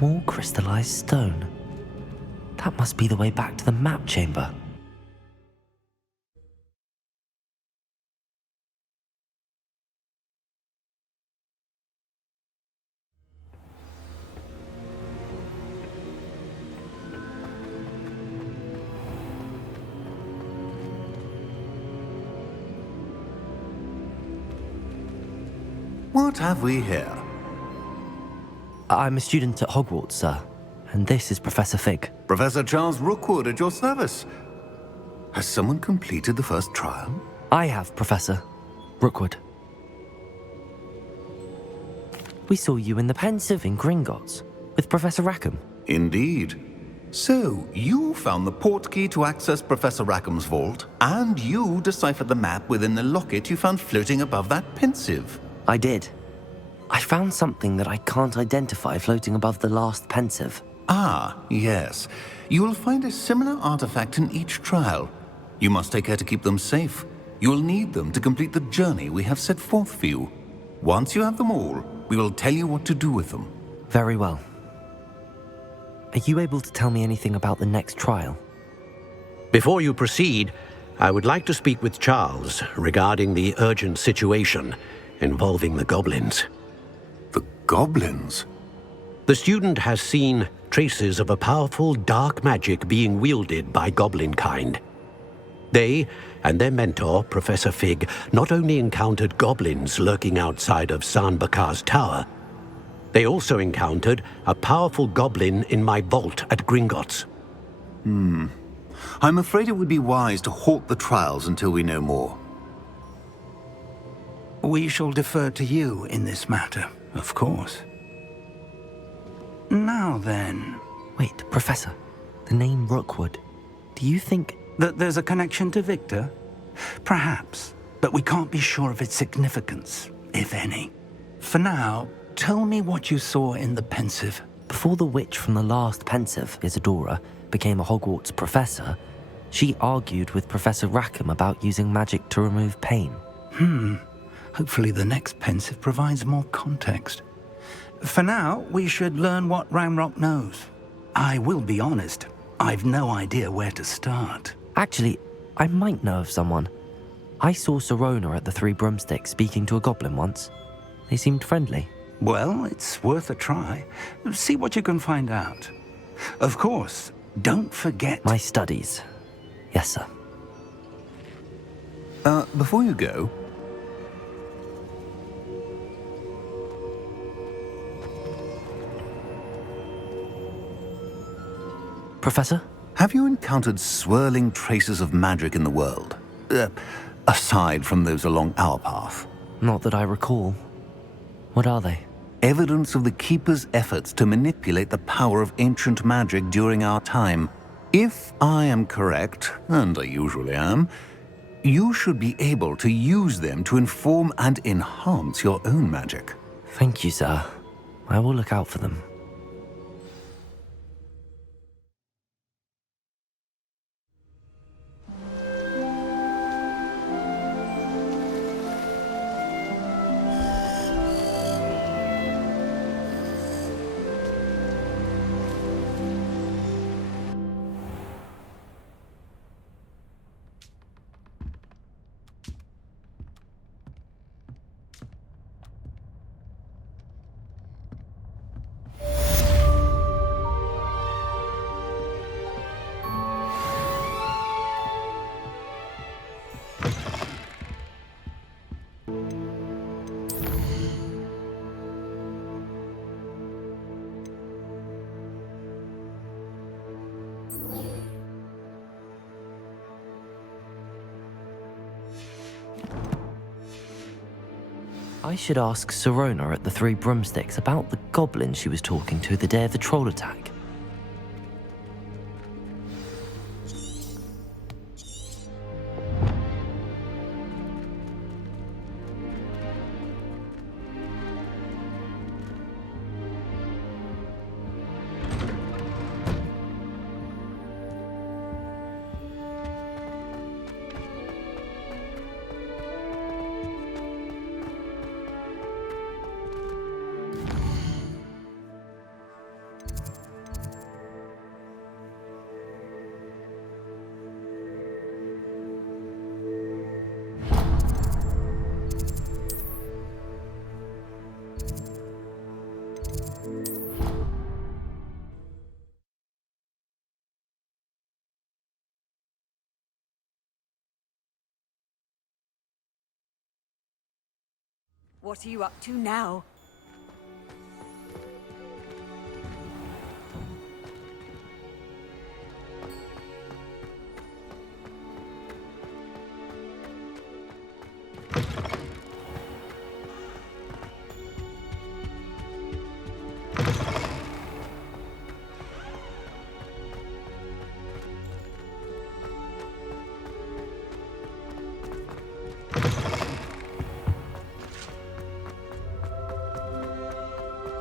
More crystallized stone. That must be the way back to the map chamber. What have we here? I'm a student at Hogwarts, sir, and this is Professor Fig. Professor Charles Rookwood at your service. Has someone completed the first trial? I have, Professor Rookwood. We saw you in the Pensive in Gringotts with Professor Rackham. Indeed. So, you found the portkey to access Professor Rackham's vault, and you deciphered the map within the locket you found floating above that Pensive. I did. I found something that I can't identify floating above the last Pensive. Ah, yes. You will find a similar artifact in each trial. You must take care to keep them safe. You will need them to complete the journey we have set forth for you. Once you have them all, we will tell you what to do with them. Very well. Are you able to tell me anything about the next trial? Before you proceed, I would like to speak with Charles regarding the urgent situation involving the goblins. The goblins? The student has seen traces of a powerful dark magic being wielded by goblin kind. They and their mentor, Professor Fig, not only encountered goblins lurking outside of Sanbakar's tower, they also encountered a powerful goblin in my vault at Gringotts. I'm afraid it would be wise to halt the trials until we know more. We shall defer to you in this matter, of course. Now then... Wait, Professor. The name Rookwood. Do you think... that there's a connection to Victor? Perhaps, but we can't be sure of its significance, if any. For now, tell me what you saw in the Pensive. Before the witch from the last Pensive, Isadora, became a Hogwarts professor, she argued with Professor Rackham about using magic to remove pain. Hopefully the next Pensive provides more context. For now, we should learn what Ramrock knows. I will be honest, I've no idea where to start. Actually, I might know of someone. I saw Sirona at the Three Broomsticks speaking to a goblin once. They seemed friendly. Well, it's worth a try. See what you can find out. Of course, don't forget... My studies. Yes, sir. Before you go... Professor? Have you encountered swirling traces of magic in the world? Aside from those along our path? Not that I recall. What are they? Evidence of the Keeper's efforts to manipulate the power of ancient magic during our time. If I am correct, and I usually am, you should be able to use them to inform and enhance your own magic. Thank you, sir. I will look out for them. I should ask Sirona at the Three Broomsticks about the goblin she was talking to the day of the troll attack. What are you up to now?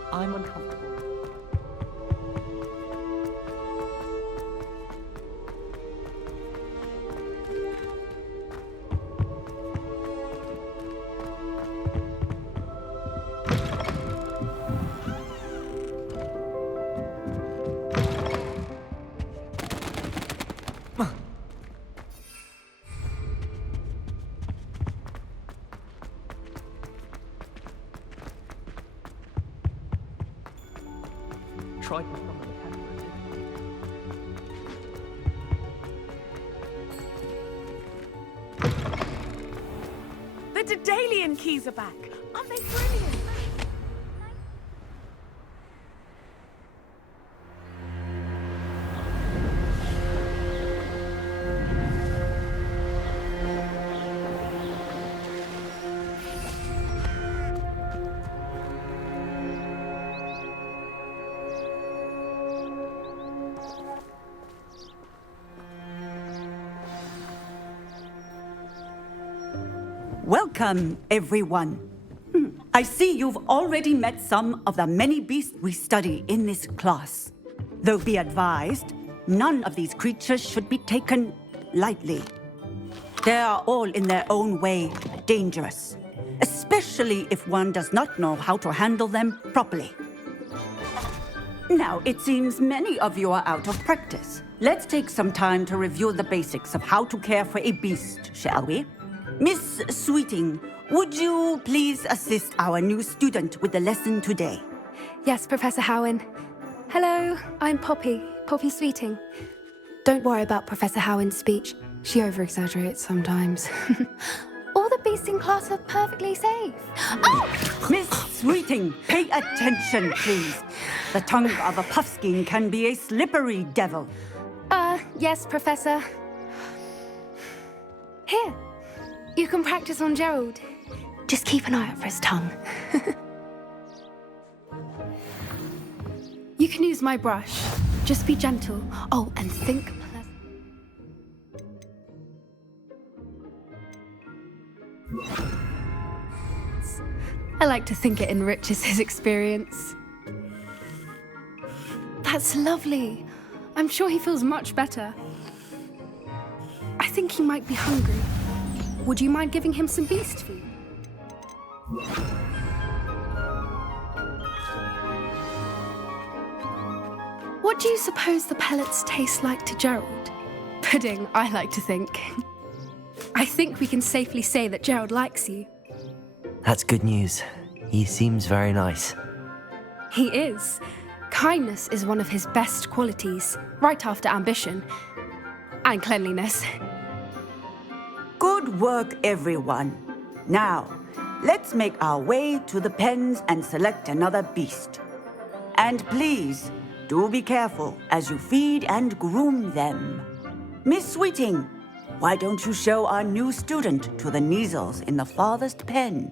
I'm uncomfortable. Tried with some of the pepper, The Daedalian keys are back. Aren't they brilliant? Welcome, everyone. I see you've already met some of the many beasts we study in this class. Though be advised, none of these creatures should be taken lightly. They are all in their own way dangerous, especially if one does not know how to handle them properly. Now, it seems many of you are out of practice. Let's take some time to review the basics of how to care for a beast, shall we? Miss Sweeting, would you please assist our new student with the lesson today? Yes, Professor Howen. Hello, I'm Poppy Sweeting. Don't worry about Professor Howen's speech. She over-exaggerates sometimes. All the beasts in class are perfectly safe. Oh! Miss Sweeting, pay attention, please. The tongue of a puffskein can be a slippery devil. Yes, Professor. Here, you can practice on Gerald. Just keep an eye out for his tongue. You can use my brush. Just be gentle. Oh, and think pleasant. I like to think it enriches his experience. That's lovely. I'm sure he feels much better. I think he might be hungry. Would you mind giving him some beast food? What do you suppose the pellets taste like to Gerald? Pudding, I like to think. I think we can safely say that Gerald likes you. That's good news. He seems very nice. He is. Kindness is one of his best qualities, right after ambition. And cleanliness. Good work, everyone. Now, let's make our way to the pens and select another beast. And please, do be careful as you feed and groom them. Miss Sweeting, why don't you show our new student to the Neasels in the farthest pen?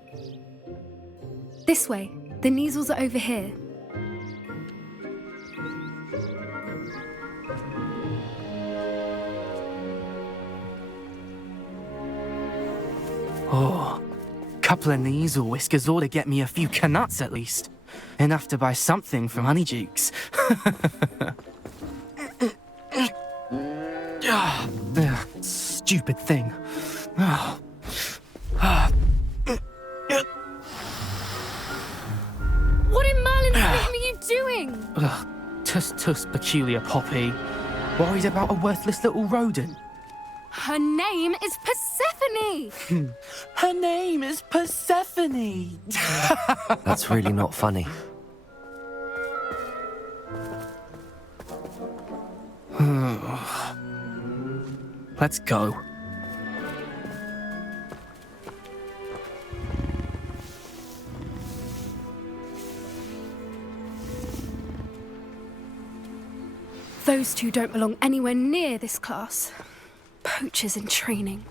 This way. The Neasels are over here. Oh, couple of Neasel whiskers ought to get me a few canuts at least. Enough to buy something from Honeydukes. Stupid thing. What in Merlin's name are you doing? Tuss, peculiar Poppy. Worried about a worthless little rodent. Her name is Persephone! Her name is Persephone! That's really not funny. Let's go. Those two don't belong anywhere near this class. Poachers in training.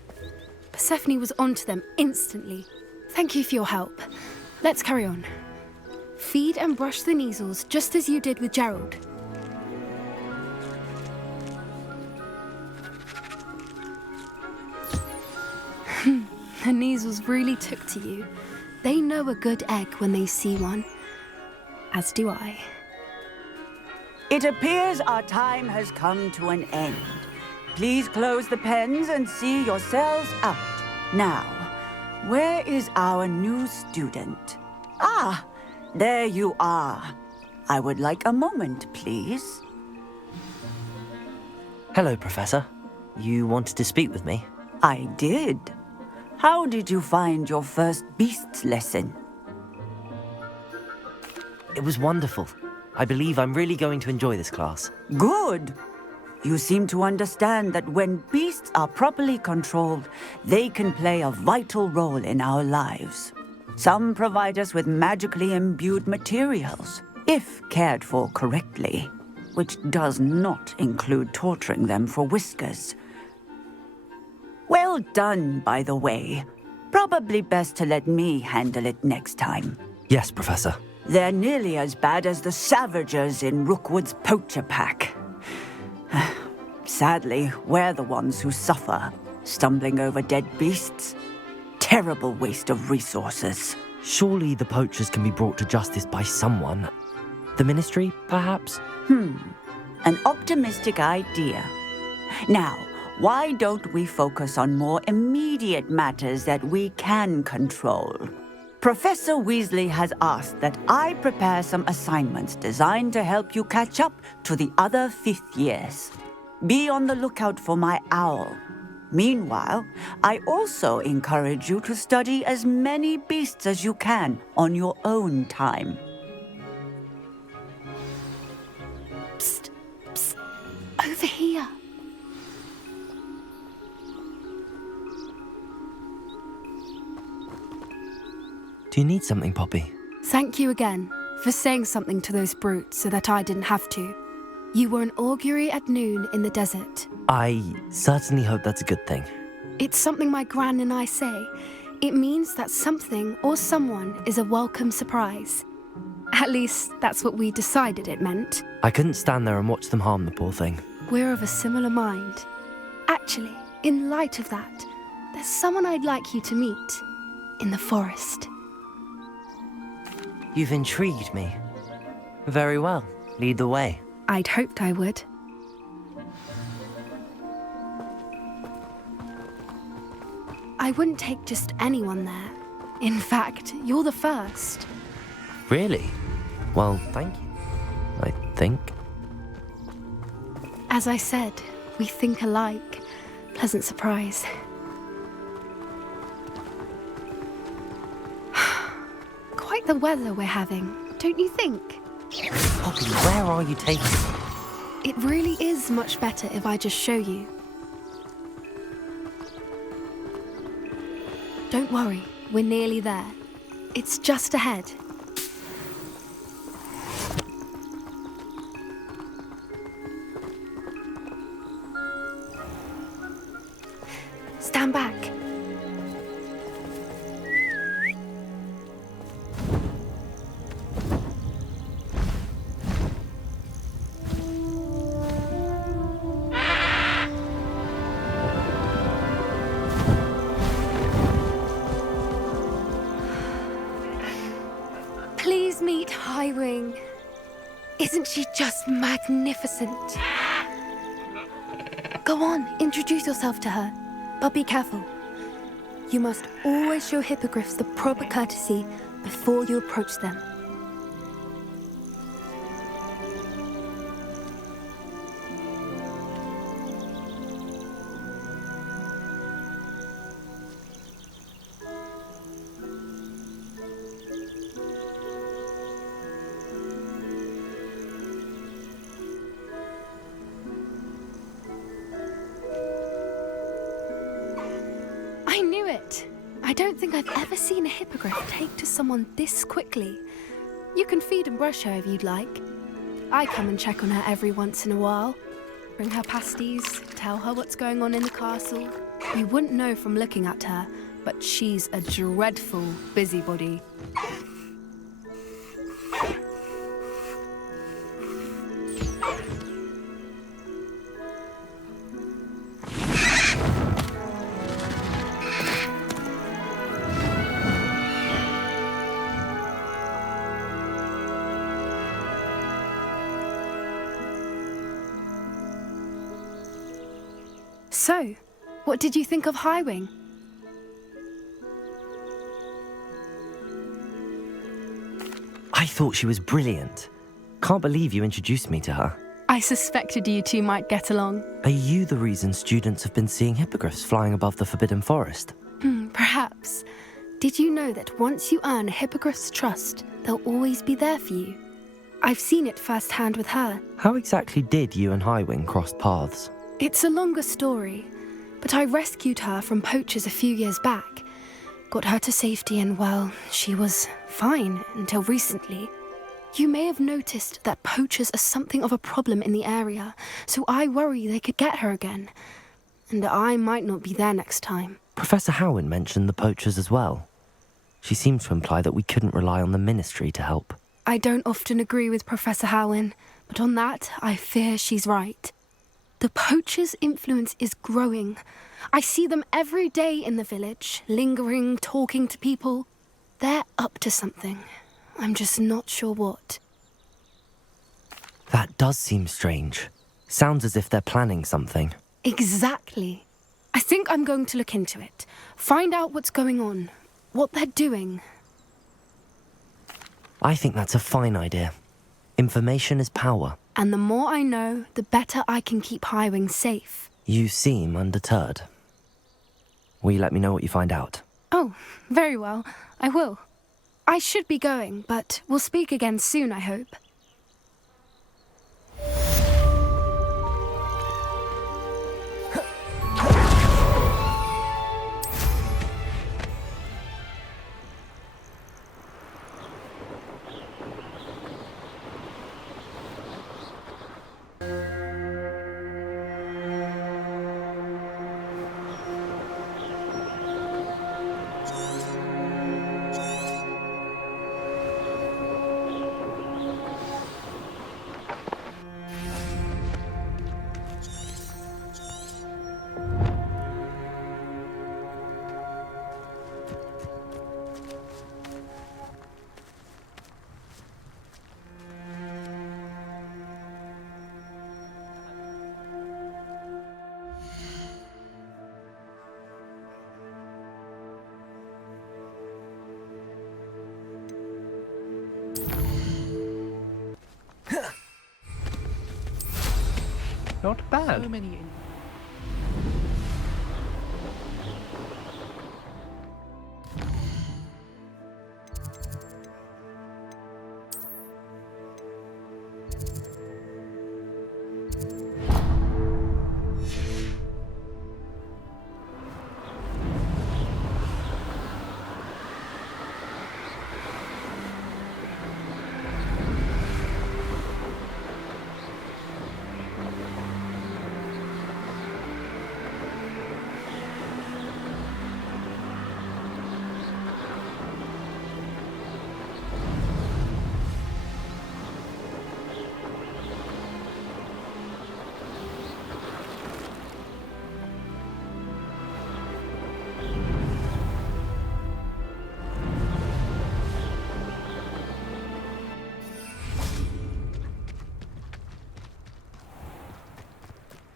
Persephone was onto them instantly. Thank you for your help. Let's carry on. Feed and brush the Neasels just as you did with Gerald. The Neasels really took to you. They know a good egg when they see one. As do I. It appears our time has come to an end. Please close the pens and see yourselves out. Now, where is our new student? Ah, there you are. I would like a moment, please. Hello, Professor. You wanted to speak with me? I did. How did you find your first beasts lesson? It was wonderful. I believe I'm really going to enjoy this class. Good. You seem to understand that when beasts are properly controlled, they can play a vital role in our lives. Some provide us with magically imbued materials, if cared for correctly, which does not include torturing them for whiskers. Well done, by the way. Probably best to let me handle it next time. Yes, Professor. They're nearly as bad as the Savagers in Rookwood's poacher pack. Sadly, we're the ones who suffer, stumbling over dead beasts. Terrible waste of resources. Surely the poachers can be brought to justice by someone. The Ministry, perhaps? An optimistic idea. Now, why don't we focus on more immediate matters that we can control? Professor Weasley has asked that I prepare some assignments designed to help you catch up to the other fifth years. Be on the lookout for my owl. Meanwhile, I also encourage you to study as many beasts as you can on your own time. Psst, psst, over here. Do you need something, Poppy? Thank you again for saying something to those brutes so that I didn't have to. You were an augury at noon in the desert. I certainly hope that's a good thing. It's something my gran and I say. It means that something or someone is a welcome surprise. At least, that's what we decided it meant. I couldn't stand there and watch them harm the poor thing. We're of a similar mind. Actually, in light of that, there's someone I'd like you to meet. In the forest. You've intrigued me. Very well. Lead the way. I'd hoped I would. I wouldn't take just anyone there. In fact, you're the first. Really? Well, thank you. I think. As I said, we think alike. Pleasant surprise. Quite the weather we're having, don't you think? Poppy, where are you taking me? It really is much better if I just show you. Don't worry, we're nearly there. It's just ahead. Stand back. Please meet Highwing. Isn't she just magnificent? Go on, introduce yourself to her. But be careful. You must always show hippogriffs the proper courtesy before you approach them. I knew it! I don't think I've ever seen a hippogriff take to someone this quickly. You can feed and brush her if you'd like. I come and check on her every once in a while. Bring her pasties, tell her what's going on in the castle. You wouldn't know from looking at her, but she's a dreadful busybody. So, what did you think of Highwing? I thought she was brilliant. Can't believe you introduced me to her. I suspected you two might get along. Are you the reason students have been seeing hippogriffs flying above the Forbidden Forest? Perhaps. Did you know that once you earn a hippogriff's trust, they'll always be there for you? I've seen it firsthand with her. How exactly did you and Highwing cross paths? It's a longer story, but I rescued her from poachers a few years back. Got her to safety and, well, she was fine until recently. You may have noticed that poachers are something of a problem in the area, so I worry they could get her again. And I might not be there next time. Professor Howin mentioned the poachers as well. She seemed to imply that we couldn't rely on the Ministry to help. I don't often agree with Professor Howin, but on that, I fear she's right. The poachers' influence is growing. I see them every day in the village, lingering, talking to people. They're up to something. I'm just not sure what. That does seem strange. Sounds as if they're planning something. Exactly. I think I'm going to look into it. Find out what's going on, what they're doing. I think that's a fine idea. Information is power. And the more I know, the better I can keep Highwing safe. You seem undeterred. Will you let me know what you find out? Oh, very well. I will. I should be going, but we'll speak again soon, I hope. Not bad. So many.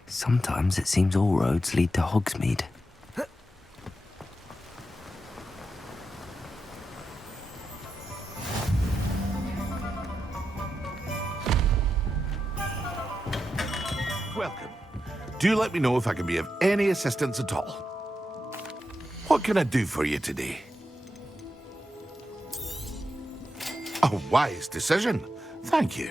Sometimes it seems all roads lead to Hogsmeade. Welcome. Do let me know if I can be of any assistance at all. What can I do for you today? A wise decision. Thank you.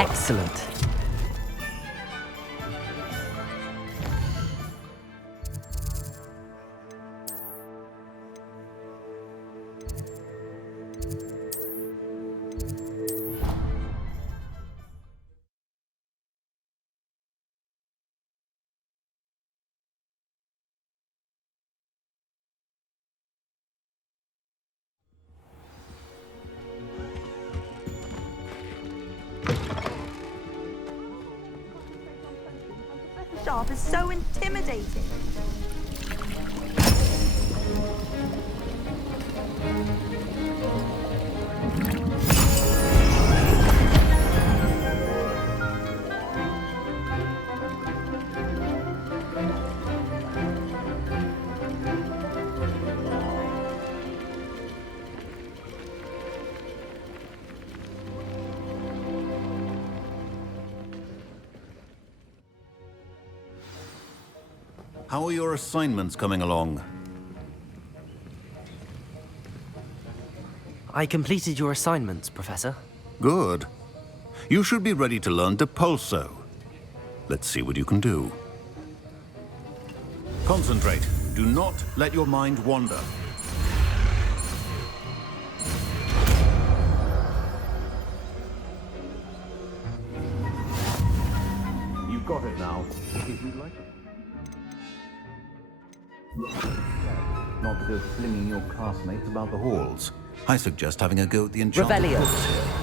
Excellent. Sharp is so intimidating. How are your assignments coming along? I completed your assignments, Professor. Good. You should be ready to learn Depulso. Let's see what you can do. Concentrate. Do not let your mind wander. You've got it now. If you'd like it. Not to go flinging your classmates about the halls. I suggest having a go at the enchanted Revelio. books here.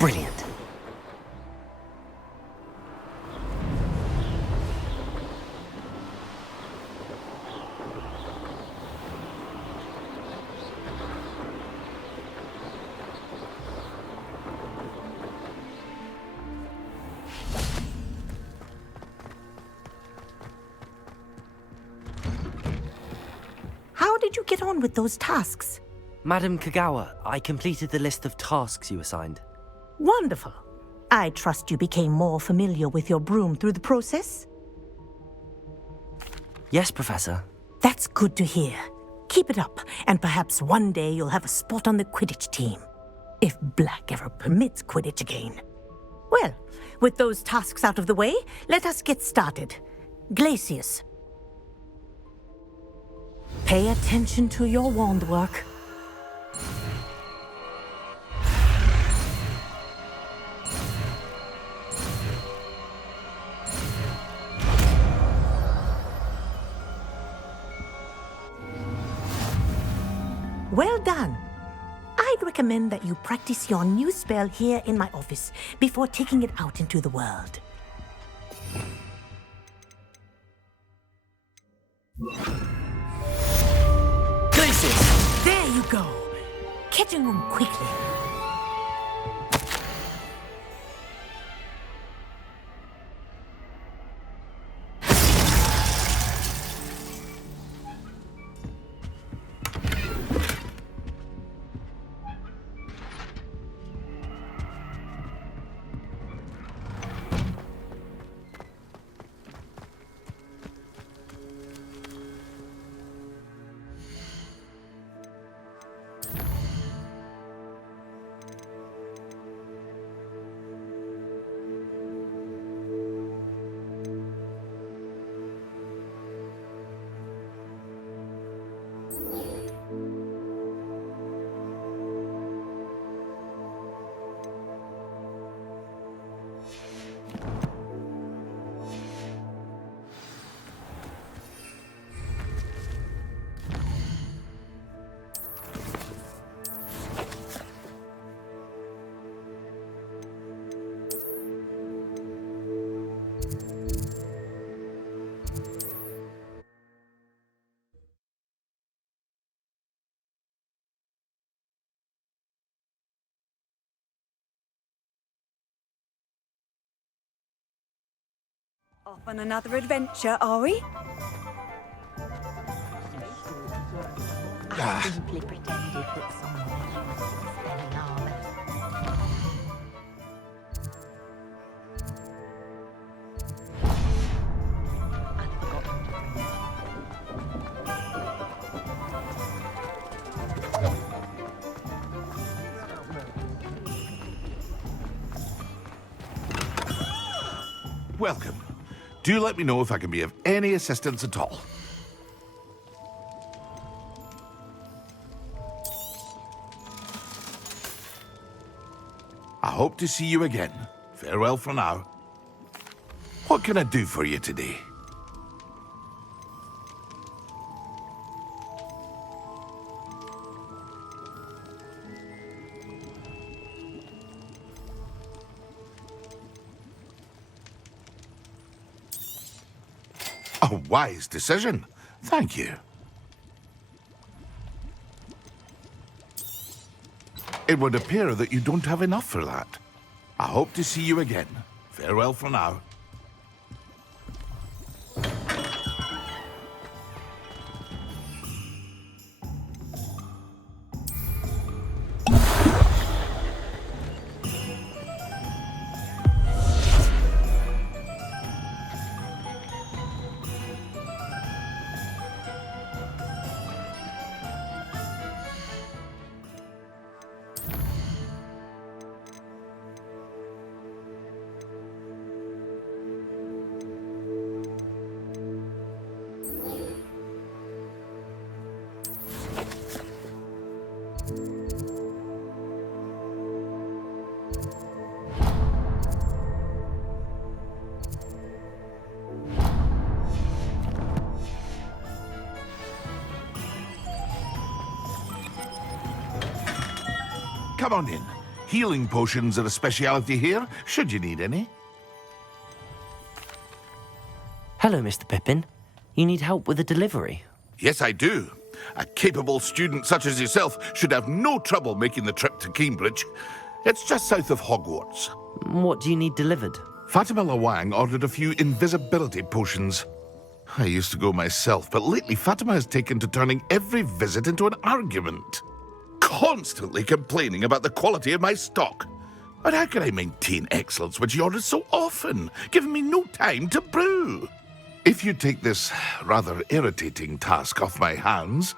Brilliant. How did you get on with those tasks? Madam Kagawa, I completed the list of tasks you assigned. Wonderful. I trust you became more familiar with your broom through the process? Yes, Professor. That's good to hear. Keep it up, and perhaps one day you'll have a spot on the Quidditch team. If Black ever permits Quidditch again. Well, with those tasks out of the way, let us get started. Glacius. Pay attention to your wand work. Well done. I'd recommend that you practice your new spell here in my office before taking it out into the world. Glacius! There you go. Catching on quickly. Off on another adventure, are we? I simply pretended that someone else was spelling armor. Welcome. Do let me know if I can be of any assistance at all. I hope to see you again. Farewell for now. What can I do for you today? A wise decision. Thank you. It would appear that you don't have enough for that. I hope to see you again. Farewell for now. Come on in. Healing potions are a speciality here, should you need any. Hello, Mr. Pippin. You need help with a delivery? Yes, I do. A capable student such as yourself should have no trouble making the trip to Cambridge. It's just south of Hogwarts. What do you need delivered? Fatima Lawang ordered a few invisibility potions. I used to go myself, but lately Fatima has taken to turning every visit into an argument. Constantly complaining about the quality of my stock. But how can I maintain excellence when she orders so often, giving me no time to brew? If you take this rather irritating task off my hands,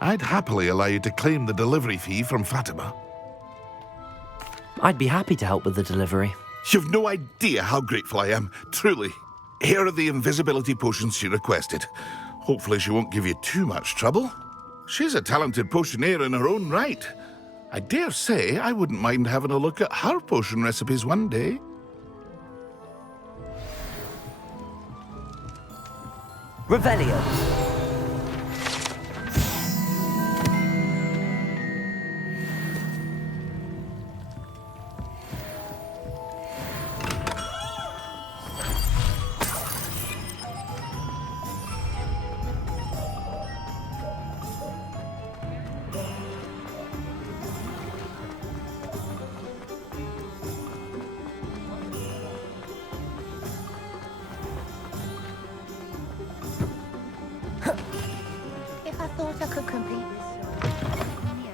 I'd happily allow you to claim the delivery fee from Fatima. I'd be happy to help with the delivery. You've no idea how grateful I am, truly. Here are the invisibility potions she requested. Hopefully she won't give you too much trouble. She's a talented potioneer in her own right. I dare say I wouldn't mind having a look at her potion recipes one day. Revelio.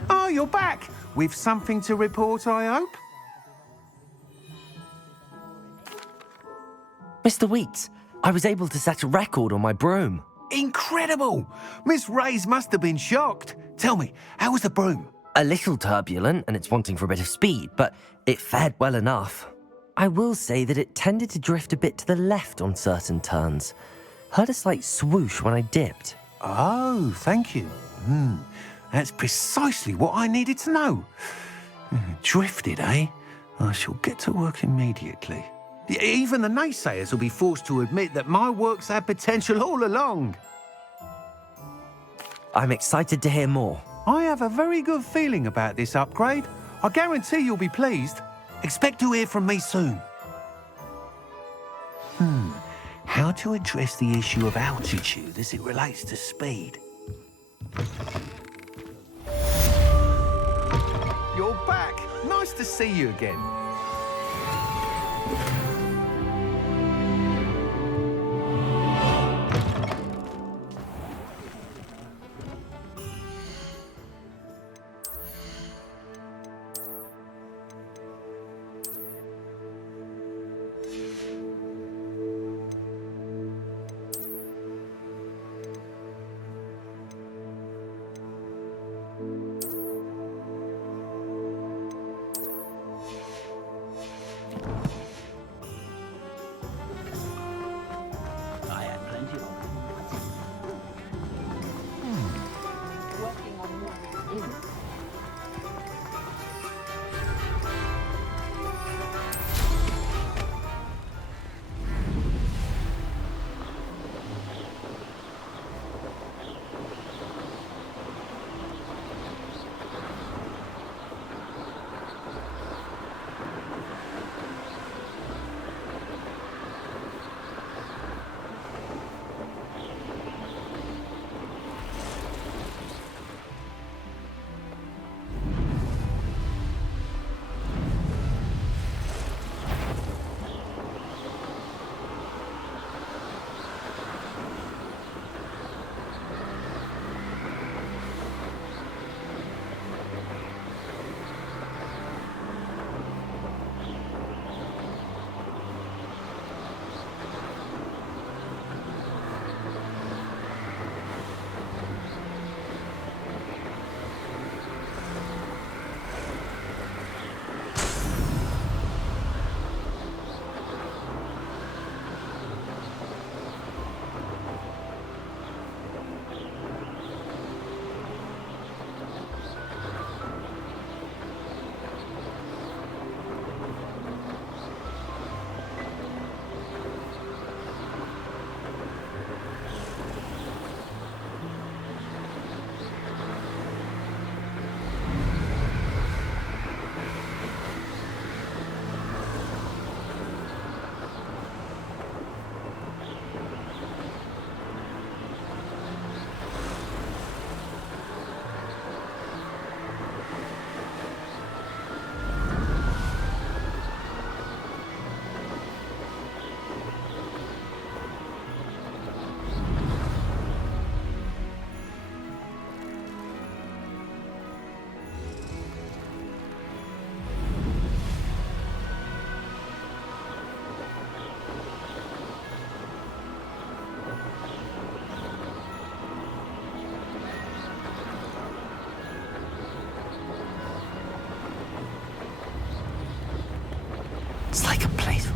Oh, you're back! With something to report, I hope? Mr. Weeks, I was able to set a record on my broom. Incredible! Miss Reyes must have been shocked. Tell me, how was the broom? A little turbulent, and it's wanting for a bit of speed, but it fared well enough. I will say that it tended to drift a bit to the left on certain turns. Heard a slight swoosh when I dipped. Oh, thank you. That's precisely what I needed to know. Drifted, eh? I shall get to work immediately. Even the naysayers will be forced to admit that my work's had potential all along. I'm excited to hear more. I have a very good feeling about this upgrade. I guarantee you'll be pleased. Expect to hear from me soon. How to address the issue of altitude as it relates to speed? You're back. Nice to see you again.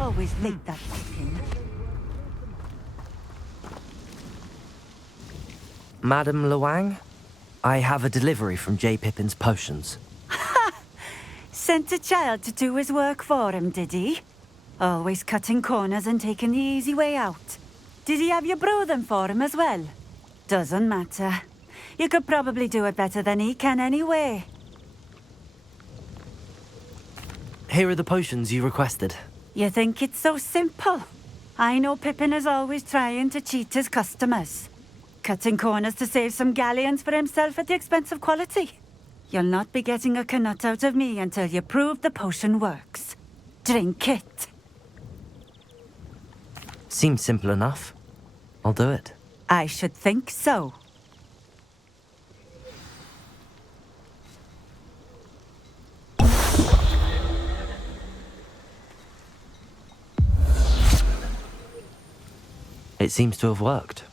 Always late, that Pippin. Madam Luang, I have a delivery from J. Pippin's potions. Sent a child to do his work for him, did he? Always cutting corners and taking the easy way out. Did he have you brew them for him as well? Doesn't matter. You could probably do it better than he can anyway. Here are the potions you requested. You think it's so simple? I know Pippin is always trying to cheat his customers. Cutting corners to save some galleons for himself at the expense of quality. You'll not be getting a canut out of me until you prove the potion works. Drink it. Seems simple enough. I'll do it. I should think so. It seems to have worked.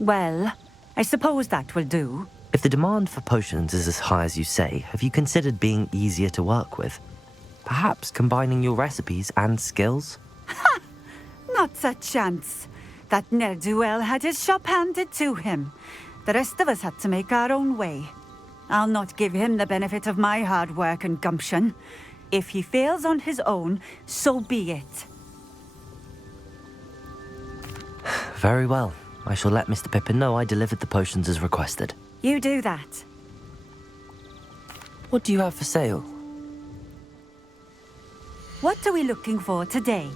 Well, I suppose that will do. If the demand for potions is as high as you say, have you considered being easier to work with? Perhaps combining your recipes and skills? Not a chance. That ne'er-do-well had his shop handed to him. The rest of us had to make our own way. I'll not give him the benefit of my hard work and gumption. If he fails on his own, so be it. Very well. I shall let Mr. Pippin know I delivered the potions as requested. You do that. What do you have for sale? What are we looking for today?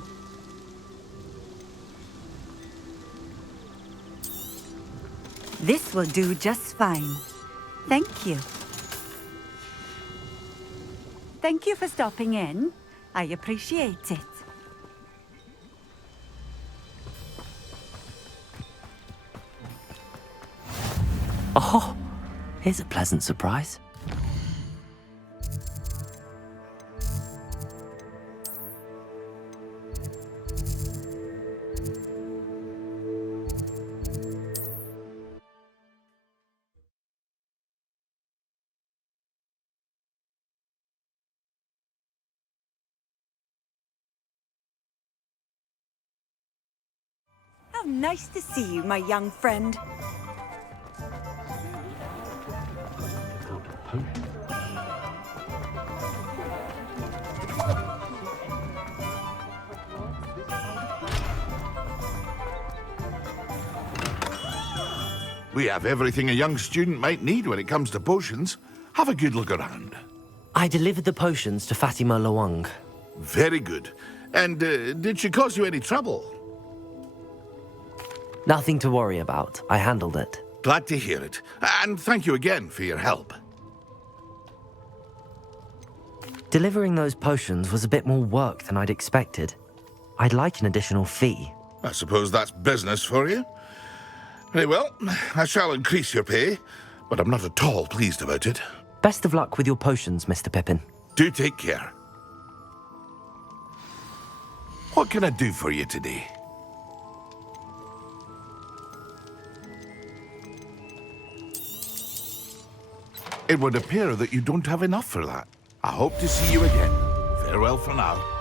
This will do just fine. Thank you. Thank you for stopping in. I appreciate it. Oh, here's a pleasant surprise. How nice to see you, my young friend. We have everything a young student might need when it comes to potions. Have a good look around. I delivered the potions to Fatima Luang. Very good. And did she cause you any trouble? Nothing to worry about. I handled it. Glad to hear it. And thank you again for your help. Delivering those potions was a bit more work than I'd expected. I'd like an additional fee. I suppose that's business for you. Very well, I shall increase your pay, but I'm not at all pleased about it. Best of luck with your potions, Mr. Pippin. Do take care. What can I do for you today? It would appear that you don't have enough for that. I hope to see you again. Farewell for now.